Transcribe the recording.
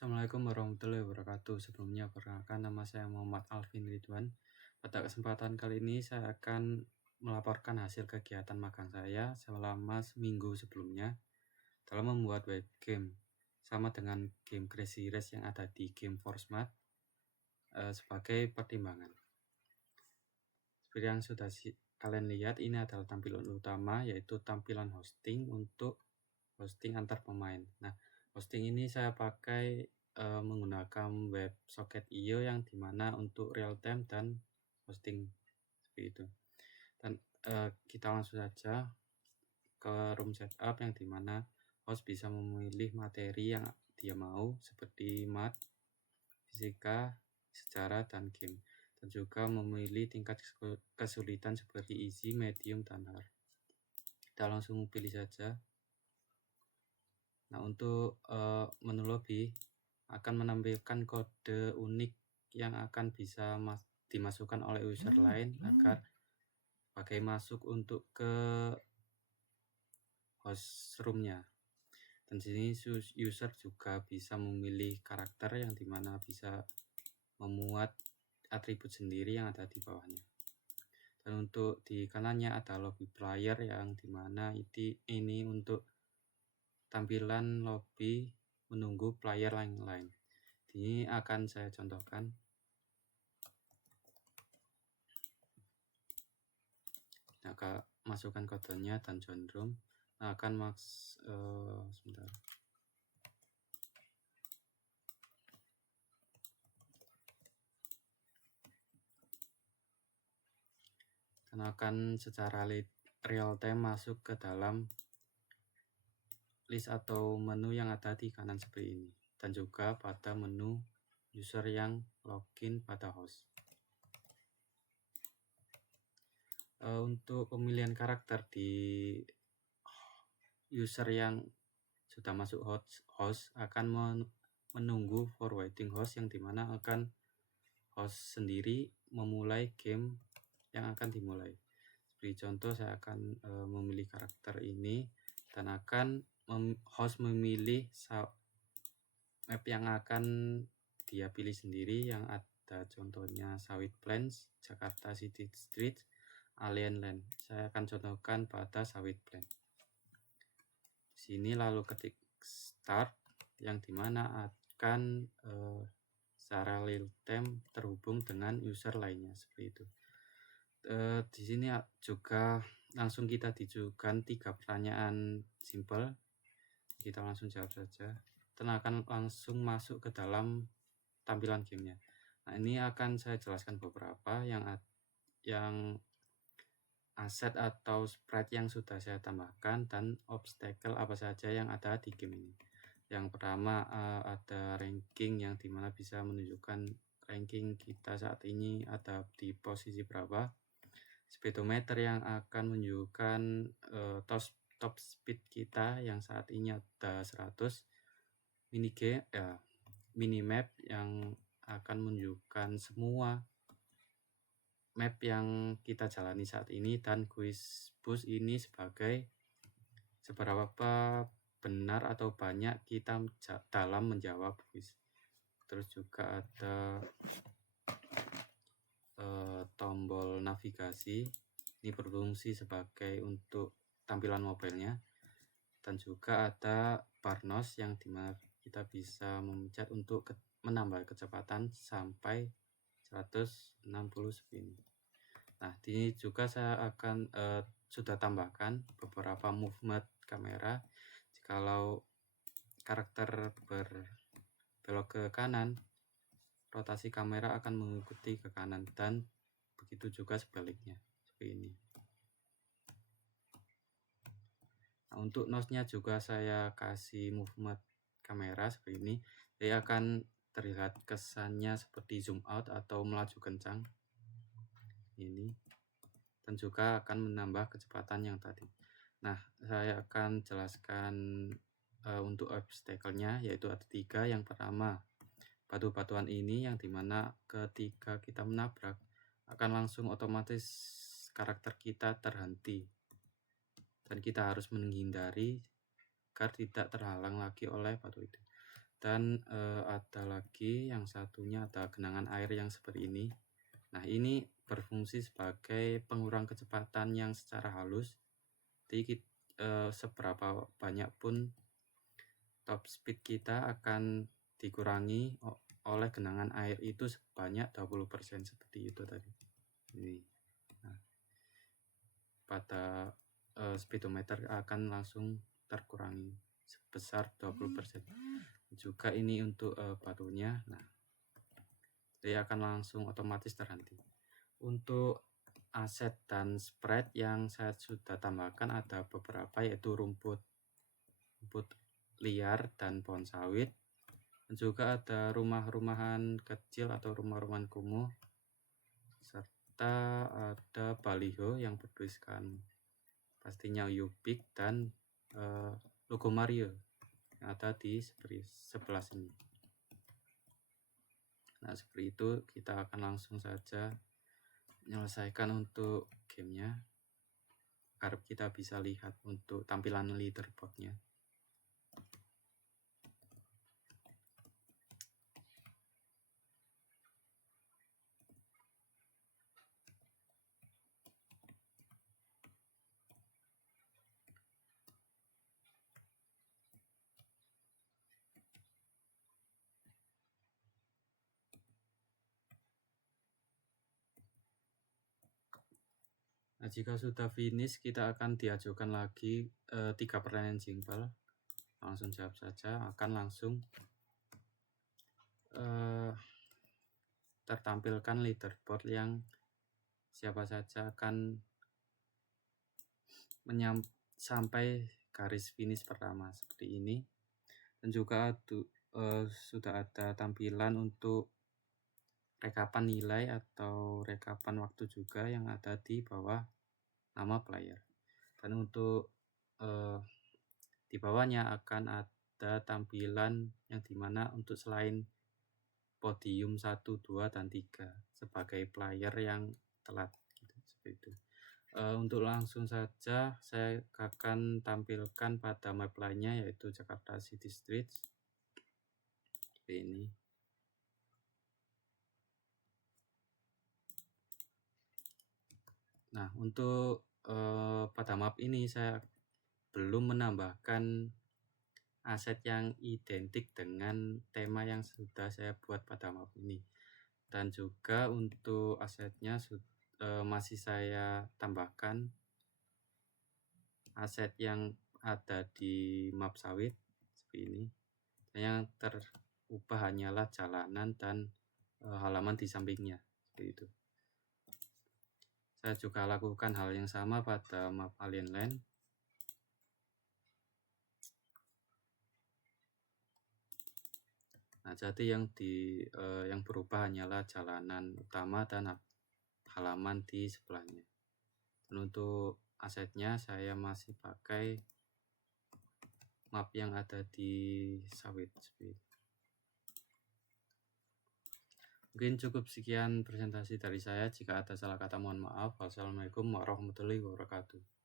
Assalamualaikum warahmatullahi wabarakatuh. Sebelumnya perkenalkan, nama saya Muhammad Alvin Ridwan. Pada kesempatan kali ini saya akan melaporkan hasil kegiatan magang saya selama seminggu sebelumnya dalam membuat web game sama dengan game Crazy Race yang ada di Game for Smart sebagai pertimbangan. Seperti yang sudah kalian lihat, ini adalah tampilan utama, yaitu tampilan hosting untuk hosting antar pemain. Nah, hosting ini saya pakai menggunakan WebSocket.io yang dimana untuk real time dan hosting seperti itu. Dan kita langsung saja ke room setup yang dimana host bisa memilih materi yang dia mau seperti math, fisika, sejarah, dan game, dan juga memilih tingkat kesulitan seperti easy, medium, dan hard. Kita langsung pilih saja. Nah, untuk menu lobby akan menampilkan kode unik yang akan bisa dimasukkan oleh user lain agar pakai masuk untuk ke host roomnya. Dan sini user juga bisa memilih karakter yang dimana bisa memuat atribut sendiri yang ada di bawahnya. Dan untuk di kanannya ada lobby player yang dimana ini untuk tampilan lobby menunggu player lain. Ini akan saya contohkan. Nah, masukkan kodenya dan join room. Nah, akan sebentar. Dan akan secara real time masuk ke dalam list atau menu yang ada di kanan seperti ini, dan juga pada menu user yang login pada host. Untuk pemilihan karakter di user yang sudah masuk host akan menunggu forwarding host yang dimana akan host sendiri memulai game yang akan dimulai. Seperti contoh, saya akan memilih karakter ini dan akan host memilih map yang akan dia pilih sendiri, yang ada contohnya Sawit Plains, Jakarta City Street, Alien Land. Saya akan contohkan pada Sawit Plains. Di sini lalu ketik start yang dimana akan secara real time terhubung dengan user lainnya seperti itu. Di sini juga langsung kita dijukan 3 pertanyaan simple. Kita langsung jawab saja dan akan langsung masuk ke dalam tampilan gamenya. Nah, ini akan saya jelaskan beberapa yang aset atau sprite yang sudah saya tambahkan dan obstacle apa saja yang ada di game ini. Yang pertama ada ranking yang dimana bisa menunjukkan ranking kita saat ini ada di posisi berapa. Speedometer yang akan menunjukkan top speed kita yang saat ini ada 100. Minimap yang akan menunjukkan semua map yang kita jalani saat ini, dan quiz boost ini sebagai seberapa benar atau banyak kita dalam menjawab quiz. Terus juga ada tombol navigasi, ini berfungsi sebagai untuk tampilan mobilenya, dan juga ada barnos yang dimana kita bisa memencet untuk menambah kecepatan sampai 160 speed. Nah, di sini juga saya akan sudah tambahkan beberapa movement kamera. Jikalau karakter berbelok ke kanan, rotasi kamera akan mengikuti ke kanan, dan begitu juga sebaliknya seperti ini. Nah, untuk nose-nya juga saya kasih movement kamera seperti ini. Dia akan terlihat kesannya seperti zoom out atau melaju kencang ini, dan juga akan menambah kecepatan yang tadi. Nah, saya akan jelaskan untuk obstacle-nya, yaitu ada 3. Yang pertama, batu-batuan ini yang dimana ketika kita menabrak akan langsung otomatis karakter kita terhenti, dan kita harus menghindari agar tidak terhalang lagi oleh batu itu. Dan ada lagi yang satunya ada genangan air yang seperti ini. Nah, ini berfungsi sebagai pengurang kecepatan yang secara halus. Jadi seberapa banyak pun top speed kita akan dikurangi oleh genangan air itu sebanyak 20% seperti itu tadi. Ini. Nah, pada speedometer akan langsung terkurangi sebesar 20%. Juga ini untuk batunya. Nah, jadi akan langsung otomatis terhenti. Untuk aset dan spread yang saya sudah tambahkan ada beberapa, yaitu rumput liar dan pohon sawit. Dan juga ada rumah-rumahan kecil atau rumah-rumahan kumuh, serta ada baliho yang bertuliskan pastinya Ubik dan logo Mario yang ada di sebelah sini. Nah, seperti itu kita akan langsung saja menyelesaikan untuk gamenya agar kita bisa lihat untuk tampilan leaderboardnya. Nah, jika sudah finish, kita akan diajukan lagi 3 pertanyaan simpel. Langsung jawab saja, akan langsung tertampilkan leaderboard yang siapa saja akan sampai garis finish pertama seperti ini. Dan juga sudah ada tampilan untuk rekapan nilai atau rekapan waktu juga yang ada di bawah nama player. Dan untuk di bawahnya akan ada tampilan yang dimana untuk selain podium 1, 2, dan 3 sebagai player yang telat gitu, seperti itu. Untuk langsung saja saya akan tampilkan pada map lainnya, yaitu Jakarta City Streets seperti ini. Nah, untuk pada map ini saya belum menambahkan aset yang identik dengan tema yang sudah saya buat pada map ini. Dan juga untuk asetnya masih saya tambahkan aset yang ada di map sawit seperti ini. Dan yang terubah hanyalah jalanan dan halaman di sampingnya seperti itu. Saya juga lakukan hal yang sama pada map Alien Land. Nah, jadi yang berubah hanyalah jalanan utama dan halaman di sebelahnya. Dan untuk asetnya saya masih pakai map yang ada di sawit seperti itu. Mungkin cukup sekian presentasi dari saya. Jika ada salah kata mohon maaf. Wassalamualaikum warahmatullahi wabarakatuh.